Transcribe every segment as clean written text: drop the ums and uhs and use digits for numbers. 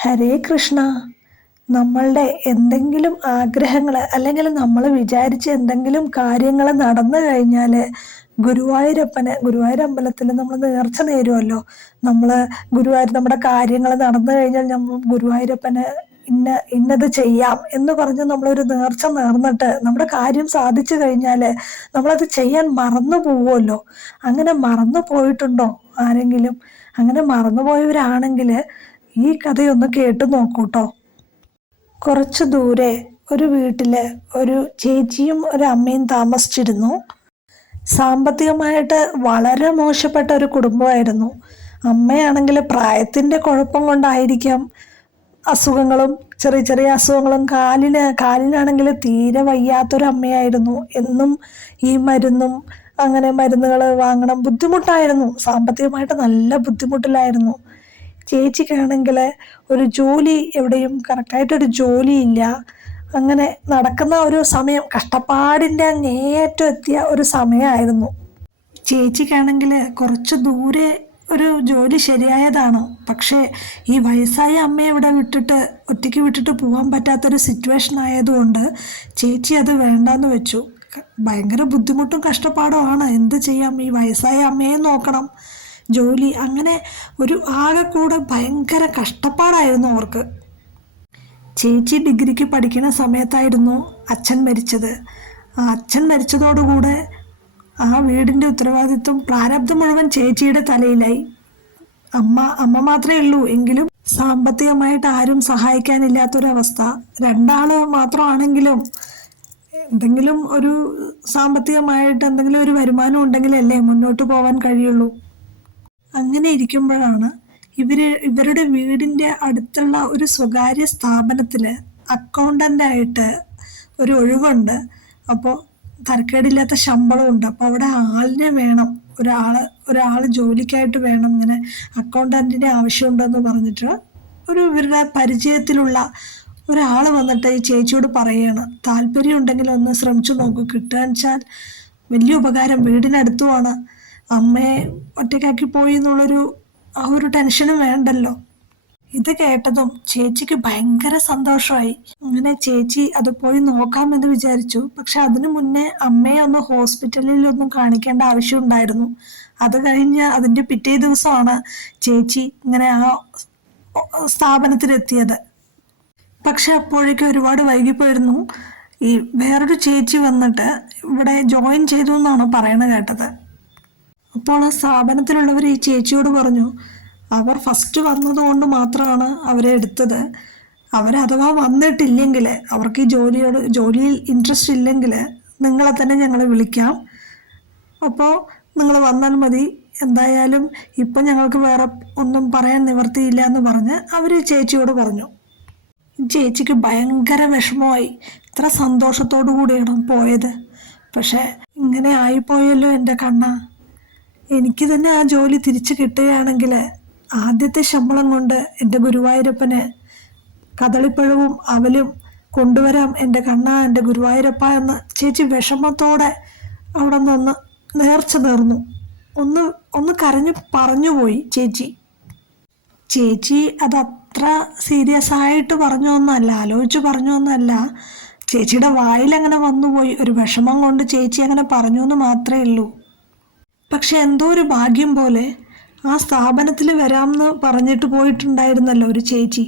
ഹരേ കൃഷ്ണ. നമ്മളുടെ എന്തെങ്കിലും ആഗ്രഹങ്ങൾ അല്ലെങ്കിൽ നമ്മൾ വിചാരിച്ച എന്തെങ്കിലും കാര്യങ്ങൾ നടന്നു കഴിഞ്ഞാൽ ഗുരുവായൂർ അമ്പലത്തിൽ നമ്മൾ നേർച്ച നേരുമല്ലോ. നമ്മൾ ഗുരുവായൂർ നമ്മുടെ കാര്യങ്ങൾ നടന്നു കഴിഞ്ഞാൽ നമ്മൾ ഗുരുവായൂരപ്പന് ഇന്നത് ചെയ്യാം എന്ന് പറഞ്ഞ് നമ്മളൊരു നേർച്ച നേർന്നിട്ട് നമ്മുടെ കാര്യം സാധിച്ചു കഴിഞ്ഞാൽ നമ്മളത് ചെയ്യാൻ മറന്നു പോവുമല്ലോ. അങ്ങനെ മറന്നു പോയിട്ടുണ്ടോ ആരെങ്കിലും? അങ്ങനെ മറന്നുപോയവരാണെങ്കിൽ ഈ കഥയൊന്ന് കേട്ടു നോക്കൂട്ടോ. കുറച്ചു ദൂരെ ഒരു വീട്ടില് ഒരു ചേച്ചിയും ഒരു അമ്മയും താമസിച്ചിരുന്നു. സാമ്പത്തികമായിട്ട് വളരെ മോശപ്പെട്ട ഒരു കുടുംബമായിരുന്നു. അമ്മയാണെങ്കിൽ പ്രായത്തിന്റെ കുഴപ്പം കൊണ്ടായിരിക്കാം അസുഖങ്ങളും ചെറിയ ചെറിയ അസുഖങ്ങളും കാലിനാണെങ്കിൽ തീരെ വയ്യാത്തൊരു അമ്മയായിരുന്നു. എന്നും ഈ മരുന്നും അങ്ങനെ മരുന്നുകൾ വാങ്ങണം, ബുദ്ധിമുട്ടായിരുന്നു. സാമ്പത്തികമായിട്ട് നല്ല ബുദ്ധിമുട്ടിലായിരുന്നു. ചേച്ചിക്കാണെങ്കിൽ ഒരു ജോലി എവിടെയും കറക്റ്റായിട്ടൊരു ജോലിയില്ല. അങ്ങനെ നടക്കുന്ന ഒരു സമയം, കഷ്ടപ്പാടിൻ്റെ അങ്ങേയറ്റം എത്തിയ ഒരു സമയമായിരുന്നു. ചേച്ചിക്കാണെങ്കിൽ കുറച്ച് ദൂരെ ഒരു ജോലി ശരിയായതാണ്. പക്ഷേ ഈ വയസ്സായ അമ്മയെ ഇവിടെ ഒറ്റയ്ക്ക് വിട്ടിട്ട് പോകാൻ പറ്റാത്തൊരു സിറ്റുവേഷൻ ആയതുകൊണ്ട് ചേച്ചി അത് വേണ്ടാന്ന് വെച്ചു. ഭയങ്കര ബുദ്ധിമുട്ടും കഷ്ടപ്പാടുമാണ്. എന്ത് ചെയ്യാം, ഈ വയസ്സായ അമ്മയെ നോക്കണം, ജോലി, അങ്ങനെ ഒരു ആകെ കൂടെ ഭയങ്കര കഷ്ടപ്പാടായിരുന്നു അവർക്ക്. ചേച്ചി ഡിഗ്രിക്ക് പഠിക്കുന്ന സമയത്തായിരുന്നു അച്ഛൻ മരിച്ചത്. ആ അച്ഛൻ മരിച്ചതോടുകൂടെ ആ വീടിൻ്റെ ഉത്തരവാദിത്വം, പ്രാരബ്ധം മുഴുവൻ ചേച്ചിയുടെ തലയിലായി. അമ്മ മാത്രമേ ഉള്ളൂ, എങ്കിലും സാമ്പത്തികമായിട്ട് ആരും സഹായിക്കാനില്ലാത്തൊരവസ്ഥ. രണ്ടാള് മാത്രമാണെങ്കിലും എന്തെങ്കിലും ഒരു സാമ്പത്തികമായിട്ട് എന്തെങ്കിലും ഒരു വരുമാനം ഉണ്ടെങ്കിലല്ലേ മുന്നോട്ട് പോകാൻ കഴിയുള്ളൂ. അങ്ങനെ ഇരിക്കുമ്പോഴാണ് ഇവരുടെ വീടിൻ്റെ അടുത്തുള്ള ഒരു സ്വകാര്യ സ്ഥാപനത്തിൽ അക്കൗണ്ടൻ്റായിട്ട് ഒരു ഒഴിവുണ്ട്. അപ്പോൾ തരക്കേടില്ലാത്ത ശമ്പളമുണ്ട്. അപ്പോൾ അവിടെ ആളിനെ വേണം, ഒരാൾ ജോലിക്കായിട്ട് വേണം, ഇങ്ങനെ അക്കൗണ്ടൻറ്റിൻ്റെ ആവശ്യമുണ്ടെന്ന് പറഞ്ഞിട്ട് ഇവരുടെ പരിചയത്തിലുള്ള ഒരാൾ വന്നിട്ട് ഈ ചേച്ചിയോട് പറയുകയാണ്, താല്പര്യം ഉണ്ടെങ്കിൽ ഒന്ന് ശ്രമിച്ചു നോക്കൂ, കിട്ടുകയെന്ന് വെച്ചാൽ വലിയ ഉപകാരം, വീടിനടുത്തുമാണ്, അമ്മയെ ഒറ്റയ്ക്കാക്കി പോയി എന്നുള്ളൊരു ആ ഒരു ടെൻഷനും വേണ്ടല്ലോ. ഇത് കേട്ടതും ചേച്ചിക്ക് ഭയങ്കര സന്തോഷമായി. അങ്ങനെ ചേച്ചി അത് പോയി നോക്കാമെന്ന് വിചാരിച്ചു. പക്ഷെ അതിനു മുന്നേ അമ്മയെ ഒന്ന് ഹോസ്പിറ്റലിലൊന്നും കാണിക്കേണ്ട ആവശ്യം ഉണ്ടായിരുന്നു. അത് കഴിഞ്ഞ് അതിൻ്റെ പിറ്റേ ദിവസമാണ് ചേച്ചി ഇങ്ങനെ ആ സ്ഥാപനത്തിലെത്തിയത്. പക്ഷെ അപ്പോഴേക്കും ഒരുപാട് വൈകിപ്പോയിരുന്നു. ഈ വേറൊരു ചേച്ചി വന്നിട്ട് ഇവിടെ ജോയിൻ ചെയ്തു എന്നാണ് പറയണത് കേട്ടത്. അപ്പോൾ ആ സ്ഥാപനത്തിലുള്ളവർ ഈ ചേച്ചിയോട് പറഞ്ഞു, അവർ ഫസ്റ്റ് വന്നതുകൊണ്ട് മാത്രമാണ് അവരെ എടുത്തത്. അവരഥവാ വന്നിട്ടില്ലെങ്കിൽ, അവർക്ക് ഈ ജോലിയിൽ ഇൻട്രസ്റ്റ് ഇല്ലെങ്കിൽ നിങ്ങളെ തന്നെ ഞങ്ങൾ വിളിക്കാം, അപ്പോൾ നിങ്ങൾ വന്നാൽ മതി, എന്തായാലും ഇപ്പം ഞങ്ങൾക്ക് വേറെ ഒന്നും പറയാൻ നിവർത്തിയില്ല എന്ന് പറഞ്ഞ് അവർ ചേച്ചിയോട് പറഞ്ഞു. ചേച്ചിക്ക് ഭയങ്കര വിഷമമായി. ഇത്ര സന്തോഷത്തോടു കൂടിയാണ് പോയത്. പക്ഷെ ഇങ്ങനെ ആയിപ്പോയല്ലോ എൻ്റെ കണ്ണ. എനിക്ക് തന്നെ ആ ജോലി തിരിച്ചു കിട്ടുകയാണെങ്കിൽ ആദ്യത്തെ ശമ്പളം കൊണ്ട് എൻ്റെ ഗുരുവായൂരപ്പന് കദളിപ്പഴവും അവലും കൊണ്ടുവരാം എൻ്റെ കണ്ണ, എൻ്റെ ഗുരുവായൂരപ്പ എന്ന് ചേച്ചി വിഷമത്തോടെ അവിടെ നിന്ന് നേർച്ച നേർന്നു. ഒന്ന് കരഞ്ഞു പറഞ്ഞുപോയി ചേച്ചി അതത്ര സീരിയസ് ആയിട്ട് പറഞ്ഞൊന്നല്ല, ആലോചിച്ച് പറഞ്ഞൊന്നല്ല. ചേച്ചിയുടെ വായിലങ്ങനെ വന്നുപോയി. ഒരു വിഷമം കൊണ്ട് ചേച്ചി അങ്ങനെ പറഞ്ഞു എന്ന് മാത്രമേ ഉള്ളൂ. പക്ഷെ എന്തോ ഒരു ഭാഗ്യം പോലെ ആ സ്ഥാപനത്തിൽ വരാമെന്ന് പറഞ്ഞിട്ട് പോയിട്ടുണ്ടായിരുന്നല്ലോ ഒരു ചേച്ചി,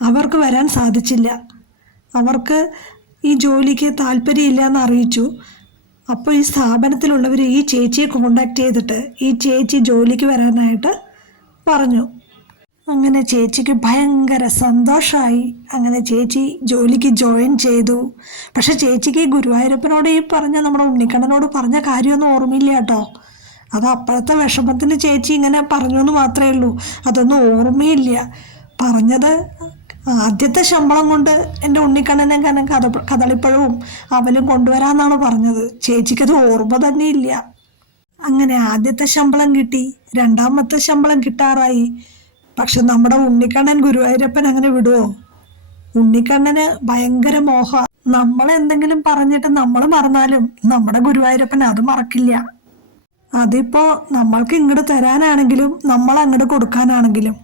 അവർക്ക് വരാൻ സാധിച്ചില്ല. അവർക്ക് ഈ ജോലിക്ക് താല്പര്യമില്ല എന്ന് അറിയിച്ചു. അപ്പോൾ ഈ സ്ഥാപനത്തിലുള്ളവർ ഈ ചേച്ചിയെ കോണ്ടാക്ട് ചെയ്തിട്ട് ഈ ചേച്ചി ജോലിക്ക് വരാനായിട്ട് പറഞ്ഞു. അങ്ങനെ ചേച്ചിക്ക് ഭയങ്കര സന്തോഷമായി. അങ്ങനെ ചേച്ചി ജോലിക്ക് ജോയിൻ ചെയ്തു. പക്ഷെ ചേച്ചിക്ക് ഈ ഗുരുവായൂരപ്പനോട് നമ്മുടെ ഉണ്ണിക്കണ്ണനോട് പറഞ്ഞ കാര്യമൊന്നും ഓർമ്മയില്ല കേട്ടോ. അത് അപ്പോഴത്തെ വിഷമത്തിന് ചേച്ചി ഇങ്ങനെ പറഞ്ഞു എന്ന് മാത്രമേ ഉള്ളൂ, അതൊന്നും ഓർമ്മയില്ല. പറഞ്ഞത് ആദ്യത്തെ ശമ്പളം കൊണ്ട് എൻ്റെ ഉണ്ണിക്കണ്ണനെ കദളിപ്പഴവും അവലും കൊണ്ടുവരാമെന്നാണ് പറഞ്ഞത്. ചേച്ചിക്കത് ഓർമ്മ തന്നെ ഇല്ല. അങ്ങനെ ആദ്യത്തെ ശമ്പളം കിട്ടി, രണ്ടാമത്തെ ശമ്പളം കിട്ടാറായി. പക്ഷെ നമ്മുടെ ഉണ്ണിക്കണ്ണൻ ഗുരുവായൂരപ്പൻ അങ്ങനെ വിടുവോ? ഉണ്ണിക്കണ്ണന് ഭയങ്കര മോഹ. നമ്മളെന്തെങ്കിലും പറഞ്ഞിട്ട് നമ്മൾ മറന്നാലും നമ്മുടെ ഗുരുവായൂരപ്പൻ അത് മറക്കില്ല. അതിപ്പോ നമ്മൾക്ക് ഇങ്ങോട്ട് തരാനാണെങ്കിലും നമ്മൾ അങ്ങോട്ട് കൊടുക്കാനാണെങ്കിലും.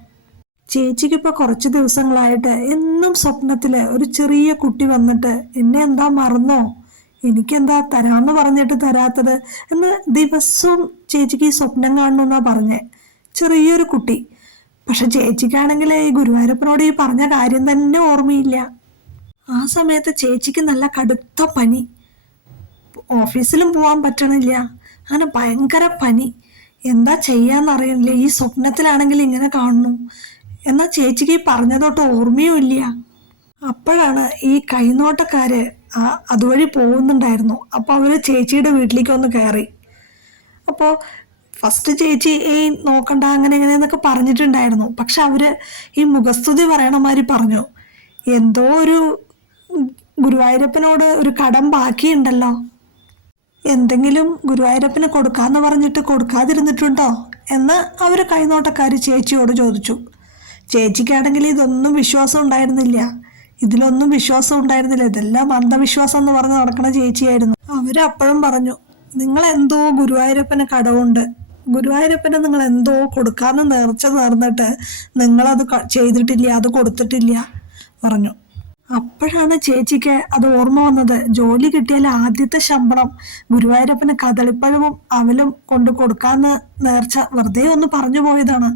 ചേച്ചിക്ക് ഇപ്പൊ കുറച്ച് ദിവസങ്ങളായിട്ട് എന്നും സ്വപ്നത്തില് ഒരു ചെറിയ കുട്ടി വന്നിട്ട് എന്നെ എന്താ മറന്നോ, എനിക്കെന്താ തരാന്ന് പറഞ്ഞിട്ട് തരാത്തത് എന്ന് ദിവസവും ചേച്ചിക്ക് ഈ സ്വപ്നം കാണണമെന്നാ പറഞ്ഞേ. ചെറിയൊരു കുട്ടി. പക്ഷെ ചേച്ചിക്കാണെങ്കിൽ ഈ ഗുരുവായൂരപ്പനോട് ഈ പറഞ്ഞ കാര്യം തന്നെ ഓർമ്മയില്ല. ആ സമയത്ത് ചേച്ചിക്ക് നല്ല കടുത്ത പനി, ഓഫീസിലും പോവാൻ പറ്റണില്ല, അങ്ങനെ ഭയങ്കര പനി. എന്താ ചെയ്യാന്നറിയണില്ല. ഈ സ്വപ്നത്തിലാണെങ്കിൽ ഇങ്ങനെ കാണുന്നു, എന്നാ ചേച്ചിക്ക് ഈ പറഞ്ഞതൊട്ട് ഓർമ്മയും ഇല്ല. അപ്പോഴാണ് ഈ കൈനോട്ടക്കാര് അതുവഴി പോകുന്നുണ്ടായിരുന്നു. അപ്പൊ അവര് ചേച്ചിയുടെ വീട്ടിലേക്ക് ഒന്ന് കയറി. അപ്പോൾ ഫസ്റ്റ് ചേച്ചി നോക്കണ്ട അങ്ങനെ എങ്ങനെയെന്നൊക്കെ പറഞ്ഞിട്ടുണ്ടായിരുന്നു. പക്ഷെ അവര് ഈ മുഖസ്തുതി പറയണമാതിരി പറഞ്ഞു, എന്തോ ഒരു ഗുരുവായൂരപ്പനോട് ഒരു കടം ബാക്കിയുണ്ടല്ലോ, എന്തെങ്കിലും ഗുരുവായൂരപ്പന് കൊടുക്കാന്ന് പറഞ്ഞിട്ട് കൊടുക്കാതിരുന്നിട്ടുണ്ടോ എന്ന് അവര് കൈനോട്ടക്കാര് ചേച്ചിയോട് ചോദിച്ചു. ചേച്ചിക്കാണെങ്കിൽ ഇതൊന്നും വിശ്വാസം ഉണ്ടായിരുന്നില്ല, ഇതിലൊന്നും വിശ്വാസം ഉണ്ടായിരുന്നില്ല. ഇതെല്ലാം അന്ധവിശ്വാസം എന്ന് പറഞ്ഞ് നടക്കുന്ന ചേച്ചിയായിരുന്നു. അവരപ്പോഴും പറഞ്ഞു, നിങ്ങൾ എന്തോ ഗുരുവായൂരപ്പന് കടവുണ്ട്, ഗുരുവായൂരപ്പന് നിങ്ങൾ എന്തോ കൊടുക്കാന്ന് നേർച്ച നേർന്നിട്ട് നിങ്ങളത് ചെയ്തിട്ടില്ല, അത് കൊടുത്തിട്ടില്ല പറഞ്ഞു. അപ്പോഴാണ് ചേച്ചിക്ക് അത് ഓർമ്മ വന്നത്. ജോലി കിട്ടിയാൽ ആദ്യത്തെ ശമ്പളം ഗുരുവായൂരപ്പന് കദളിപ്പഴവും അവലും കൊണ്ട് കൊടുക്കാന്ന് നേർച്ച വെറുതെ ഒന്ന് പറഞ്ഞു പോയതാണ്.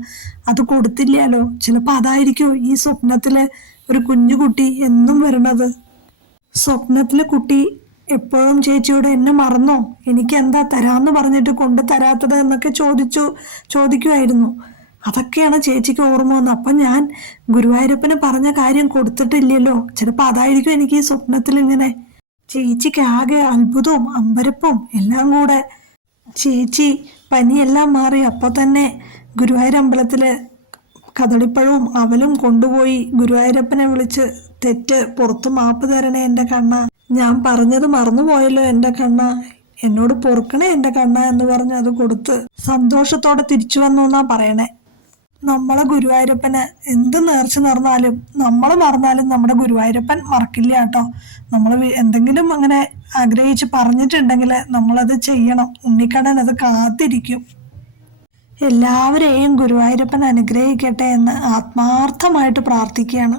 അത് കൊടുത്തില്ലല്ലോ. ചിലപ്പോ അതായിരിക്കും ഈ സ്വപ്നത്തില് ഒരു കുഞ്ഞുകുട്ടി എന്നും വരണത്. സ്വപ്നത്തിലെ കുട്ടി എപ്പോഴും ചേച്ചിയോട് എന്നെ മറന്നോ, എനിക്ക് എന്താ തരാന്ന് പറഞ്ഞിട്ട് കൊണ്ട് തരാത്തത് എന്നൊക്കെ ചോദിക്കുമായിരുന്നു. അതൊക്കെയാണ് ചേച്ചിക്ക് ഓർമ്മ വന്നത്. അപ്പം ഞാൻ ഗുരുവായൂരപ്പന് പറഞ്ഞ കാര്യം കൊടുത്തിട്ടില്ലല്ലോ, ചിലപ്പോൾ അതായിരിക്കും എനിക്ക് ഈ സ്വപ്നത്തിൽ ഇങ്ങനെ. ചേച്ചിക്ക് ആകെ അത്ഭുതവും അമ്പരപ്പും എല്ലാം കൂടെ. ചേച്ചി പനിയെല്ലാം മാറി അപ്പോൾ തന്നെ ഗുരുവായൂരമ്പലത്തില് കദളിപ്പഴവും അവലും കൊണ്ടുപോയി ഗുരുവായൂരപ്പനെ വിളിച്ച്, തെറ്റ് പുറത്തു മാപ്പ് തരണേ എൻ്റെ കണ്ണ, ഞാൻ പറഞ്ഞത് മറന്നുപോയല്ലോ എൻ്റെ കണ്ണ, എന്നോട് പൊറുക്കണേ എൻ്റെ കണ്ണ എന്ന് പറഞ്ഞ് അത് കൊടുത്ത് സന്തോഷത്തോടെ തിരിച്ചു വന്നു എന്നാ പറയണേ. നമ്മളെ ഗുരുവായൂരപ്പന് എന്ത് നേർച്ച നേർന്നാലും നമ്മൾ മറന്നാലും നമ്മുടെ ഗുരുവായൂരപ്പൻ മറക്കില്ല കേട്ടോ. നമ്മൾ എന്തെങ്കിലും അങ്ങനെ ആഗ്രഹിച്ച് പറഞ്ഞിട്ടുണ്ടെങ്കിൽ നമ്മളത് ചെയ്യണം. ഉണ്ണിക്കണ്ണൻ അത് കാത്തിരിക്കും. എല്ലാവരെയും ഗുരുവായൂരപ്പൻ അനുഗ്രഹിക്കട്ടെ എന്ന് ആത്മാർത്ഥമായിട്ട് പ്രാർത്ഥിക്കുകയാണ്.